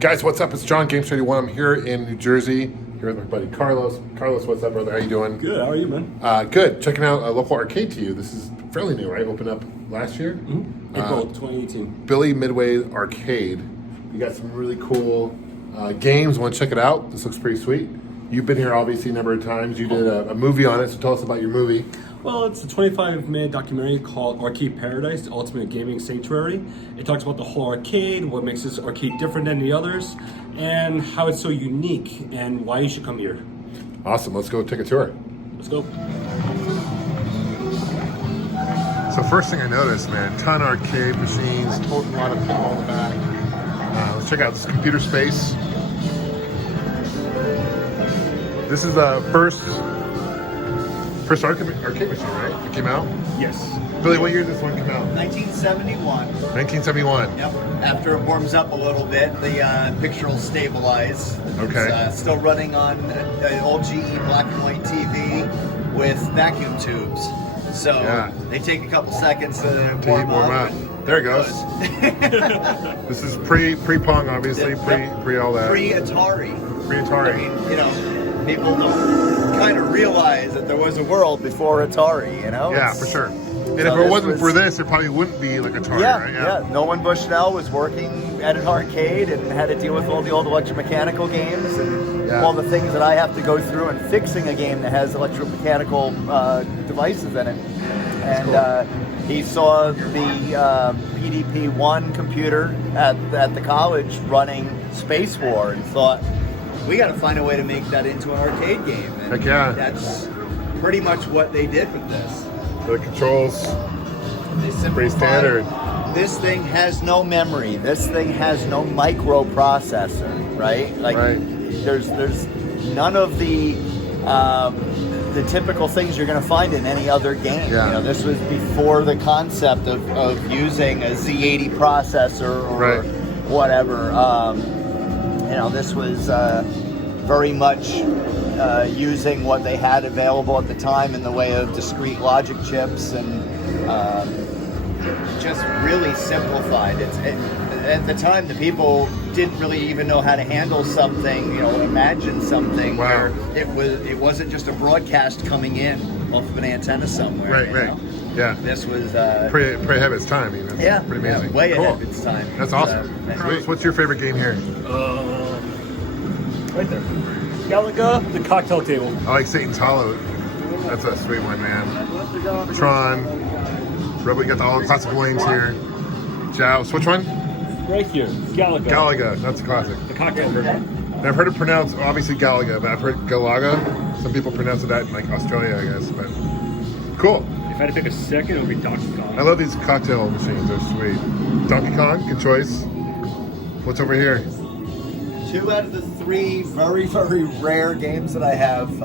Guys, what's up? It's John, Gamester81. I'm here in New Jersey, here with my buddy Carlos. Carlos, what's up, brother? How you doing? Good. How are you, man? Good. Checking out a local arcade to you. This is fairly new, right? Opened up last year? Mm-hmm. April 2018. Billy Midway Arcade. You got some really cool games. Want to check it out? This looks pretty sweet. You've been here, obviously, a number of times. You did a movie on it, so tell us about your movie. Well, it's a 25-minute documentary called Arcade Paradise, the Ultimate Gaming Sanctuary. It talks about the whole arcade, what makes this arcade different than the others, and how it's so unique and why you should come here. Awesome. Let's go take a tour. Let's go. So first thing I noticed, man, ton of arcade machines, a lot of pinball in the back. Let's check out this computer space. This is the first arcade machine, right? It came out? Yes. Billy, what year did this one come out? 1971. 1971. Yep. After it warms up a little bit, the picture will stabilize. Okay. It's still running on an old GE black and white TV with vacuum tubes. So yeah. They take a couple seconds to warm up. There it goes. This is pre-Pong, obviously, pre all that. Pre-Atari. Pre-Atari. I mean, you know, people don't kind of realize that there was a world before Atari, you know? Yeah, for sure. And so if it wasn't for this, it probably wouldn't be like Atari, right? Yeah. Nolan Bushnell was working at an arcade and had to deal with all the old electromechanical games and all the things that I have to go through in fixing a game that has electromechanical devices in it. And he saw the PDP-1 computer at the college running Space War and thought, we got to find a way to make that into an arcade game. And heck yeah. That's pretty much what they did with this. The controls, pretty standard. This thing has no memory. This thing has no microprocessor, right? Like, there's none of the typical things you're going to find in any other game. Yeah. You know, this was before the concept of using a Z80 processor or whatever. You know, this was very much using what they had available at the time in the way of discrete logic chips and just really simplified. At the time, the people didn't really even know how to handle something, you know, imagine something where it wasn't just a broadcast coming in off of an antenna somewhere. Right. Yeah. This was pretty ahead of its time, even. Yeah. Pretty amazing. Yeah, way ahead of its time. That's awesome. What's your favorite game here? Right there. Galaga, the cocktail table. I like Satan's Hollow. That's a sweet one, man. Tron. Rebel, you got all the classic lanes here. Joust. Which one? Right here. Galaga. Galaga. That's a classic. The cocktail version. And I've heard it pronounced, obviously Galaga, but I've heard Galaga. Some people pronounce it that in like Australia, I guess. But cool. If I had to pick a second, it would be Donkey Kong. I love these cocktail machines. They're sweet. Donkey Kong, good choice. What's over here? 2 out of the 3 very, very rare games that I have.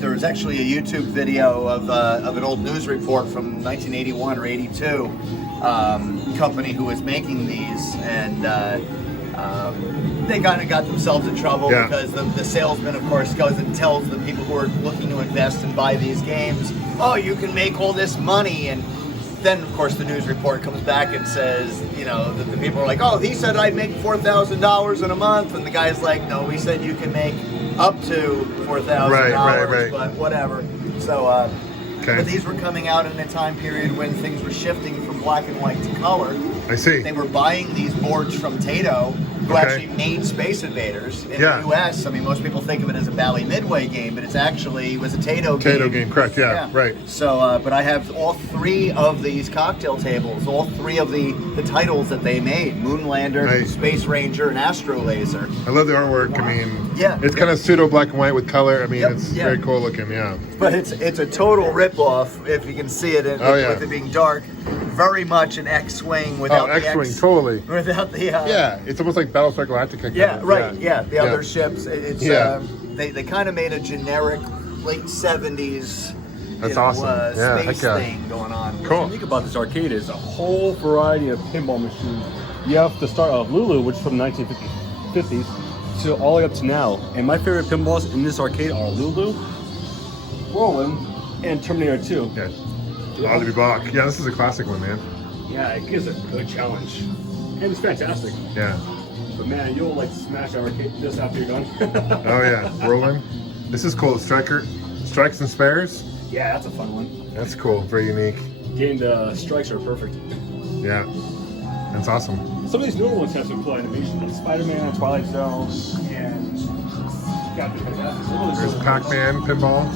There was actually a YouTube video of an old news report from 1981 or 82, company who was making these, and they kind of got themselves in trouble because the salesman, of course, goes and tells the people who are looking to invest and buy these games, oh, you can make all this money, and then, of course, the news report comes back and says, you know, that the people are like, oh, he said I'd make $4,000 in a month, and the guy's like, no, we said you can make up to $4,000, but whatever. So, but these were coming out in a time period when things were shifting from black and white to color. I see. They were buying these boards from Taito, who actually made Space Invaders in the U.S. I mean, most people think of it as a Bally Midway game, but it was a Taito game. Taito game, correct, right. So, but I have all 3 of these cocktail tables, all 3 of the titles that they made, Moonlander, Space Ranger, and Astro Laser. I love the artwork. I mean, it's kind of pseudo black and white with color. I mean, it's very cool looking, But it's a total rip-off, if you can see it, with it being dark. Very much an X-Wing without the X-Wing, totally. Without the it's almost like Battlestar Galactica. The other ships. It's they kind of made a generic late 70s. That's awesome. Space thing going on. Cool. What's unique about this arcade is a whole variety of pinball machines. You have to start off Lulu, which is from the 1950s, to all the way up to now. And my favorite pinballs in this arcade are Lulu, Whirlwind, and Terminator 2. Oddly Bach. Yeah, this is a classic one, man. Yeah, it gives a good challenge. And it's fantastic. Yeah. But man, you'll like smash our arcade just after you're done. Oh yeah, rolling. This is cool. Strikes and spares. Yeah, that's a fun one. That's cool. Very unique. Getting the strikes are perfect. Yeah, that's awesome. Some of these newer ones have some cool animation, like Spider-Man, Twilight Zone, and Captain Fantastic. There's Pac-Man pinball.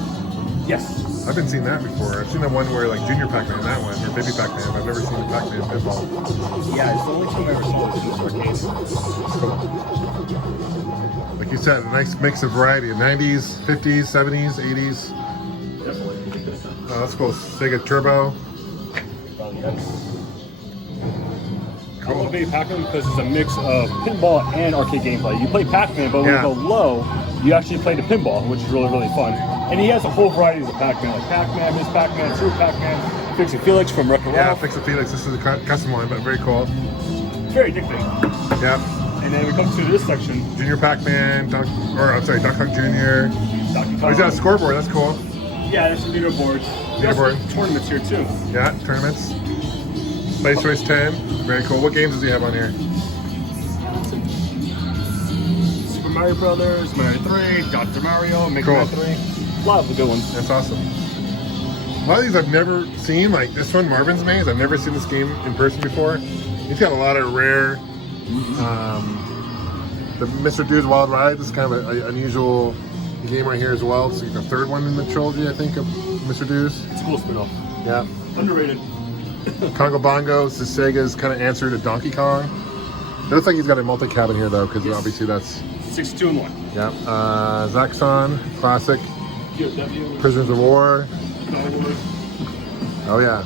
Yes. I've been seeing that before. I've seen the one where like Junior Pac-Man, that one, or Baby Pac-Man. I've never seen the Pac-Man pinball. Yeah, it's the only time I ever saw this in this arcade. Like you said, a nice mix of variety of 90s, 50s, 70s, 80s. Definitely. Oh, that's cool. Sega Turbo. I love Baby Pac-Man because it's a mix of pinball and arcade gameplay. You play Pac-Man, but when you go low, you actually play the pinball, which is really, really fun. And he has a whole variety of Pac-Man, like Pac-Man, Miss Pac-Man, True Pac-Man, Fix and Felix from Wreck-It Yeah, Ralph. Fix and Felix. This is a custom one, but very cool. Very addicting. Yeah. And then we come to this section. Junior Pac-Man, Duck Hunt Jr. Donkey Kong. Oh, he's got a scoreboard. That's cool. Yeah, there's some leaderboards. Leaderboard. Tournaments here too. Yeah, tournaments. Place Choice 10. Very cool. What games does he have on here? Super Mario Brothers, Mario 3, Dr. Mario, Mega Cool. Man 3. A lot of the good ones. That's awesome. A lot of these I've never seen, like this one, Marvin's Maze. I've never seen this game in person before. He's got a lot of rare. The Mr. Dude's Wild Ride. This is kind of an unusual game right here as well. It's like the third one in the trilogy, I think, of Mr. Dude's. It's a cool spin-off. Yeah. Underrated. Congo Bongo. This is Sega's kind of answer to Donkey Kong. It looks like he's got a multi-cabin here though, because obviously that's 62 and 1. yeah. Zaxxon, classic. POW. Prisoners of War. Star Wars. Oh yeah.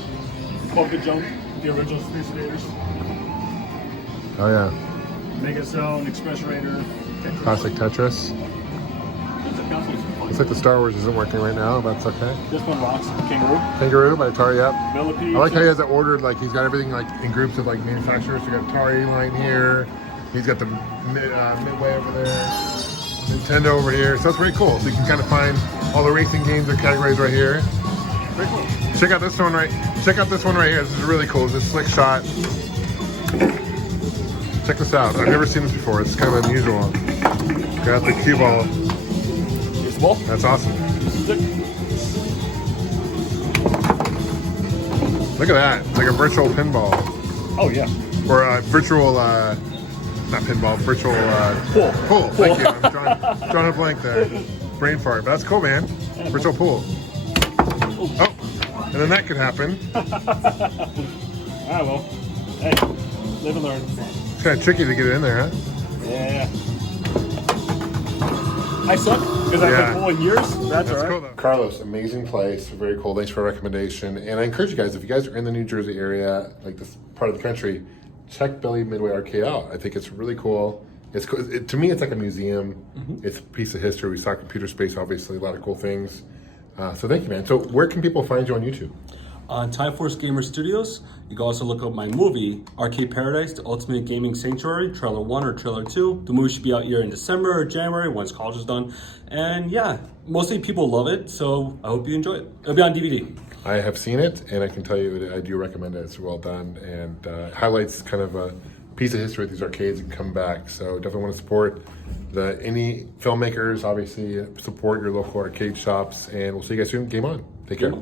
Polka Jump. The original Space Invaders. Oh yeah. Mega Zone, Express Raider. Tetris. Classic Tetris. Looks like the Star Wars isn't working right now, but that's okay. This one rocks. Kangaroo. Kangaroo by Atari, yep. Millipede. I like how he has it ordered, like he's got everything like in groups of like manufacturers. So you got Atari line here. He's got the Midway over there. Nintendo over here. So that's pretty cool. So you can kind of find all the racing games or categories right here. Very cool. Check out this one right here. This is really cool. It's a slick shot. Check this out. I've never seen this before. It's kind of unusual. Got the cue ball. Here's the ball. That's awesome. Stick. Look at that. It's like a virtual pinball. Oh, yeah. Or a virtual, not pinball, virtual pool. Thank you. I'm drawing a blank there. Brain fart. But that's cool, man. Virtual pool. Oh, and then that could happen. Ah, well. Hey, live and learn. It's kind of tricky to get it in there, huh? Yeah. I suck because I've been pulling years. That's all right. Cool, though. Carlos, amazing place. Very cool. Thanks for the recommendation. And I encourage you guys, if you guys are in the New Jersey area, like this part of the country, check Billy Midway Arcade out. I think it's really cool. It's cool. To me, it's like a museum. It's a piece of history. We saw computer space, obviously, a lot of cool things. So thank you, man. So where can people find you on YouTube? On Time Force Gamer Studios, you can also look up my movie, Arcade Paradise, The Ultimate Gaming Sanctuary, Trailer 1 or Trailer 2. The movie should be out here in December or January once college is done. And yeah, mostly people love it, so I hope you enjoy it. It'll be on DVD. I have seen it, and I can tell you I do recommend it. It's well done, and highlights kind of a piece of history with these arcades and come back. So definitely want to support the indie filmmakers, obviously support your local arcade shops, and we'll see you guys soon. Game on. Take care.